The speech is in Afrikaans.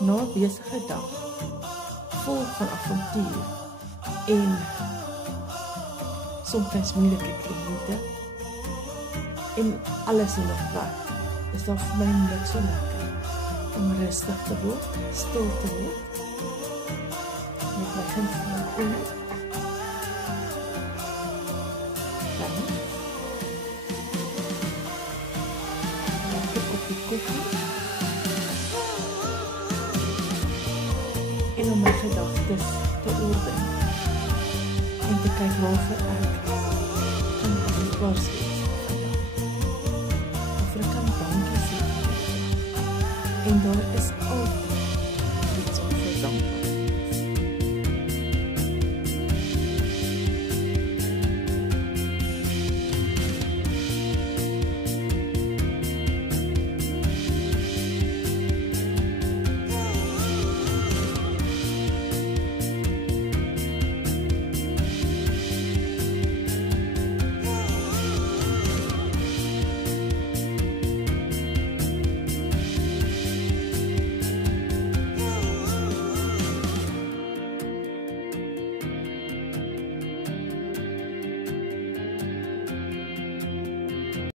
Na 'n besige dag, vol van avontuur en soms moeilike kliënte en alles en nog wat, is daar vir my net so lekker om rustig te word, stil te word, met my gunsteling koning, dan lekker koppie koffie, en om my gedagtes te orden en te kyk waarvoor ek kan dankbaar wees vandag. Of ek kan dankie sê en daar